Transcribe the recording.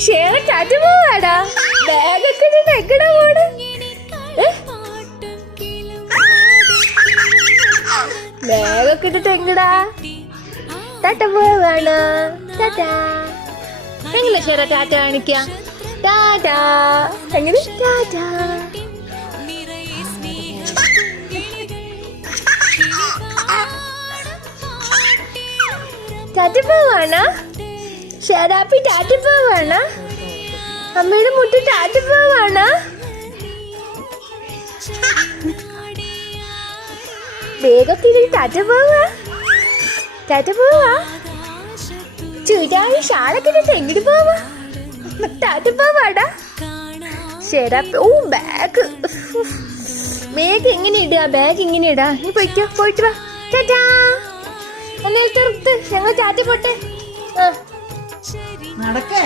ഷേറ ടാറ്റ പോവാടാ. ബാഗൊക്കെ ഇട്ടിട്ട് എങ്ങടാ പോണ്? ബാഗൊക്കെ ഇട്ടിട്ട് എങ്ങടാ? ടാറ്റ പോവാണ്. ടാറ്റാ. എങ്ങനെ ഷേറ ടാറ്റ കാണിക്ക? ടാറ്റാ. എങ്ങനെ? ടാറ്റാ. ടാറ്റ പോവാണ്. ഷേറാപ്പി ടാറ്റ പോവാണ്. അമ്മയുടെ മുട്ട് ടാറ്റ പോവാണ്. വേഗൊക്കെ ഇതിൽ ടാറ്റ പോവാ. ടാറ്റ പോവാ. ചുരിദാർ ഷാളൊക്കെ ഇട്ടിട്ട് എങ്ങോട്ട് പോവാ? ടാറ്റ പോവാടാ. ഷേറാപ്പി. ഓ ബാഗ്. ബാഗ് എങ്ങനെ ഇടുക? ബാഗ് ഇങ്ങനെ ഇടാ. നീ പോയിക്കോ, പോയിട്ട് വാ. ടാറ്റാ. എന്നെ എടുത്ത് ഞങ്ങൾ ടാറ്റ പോട്ടെ. നടക്കേ.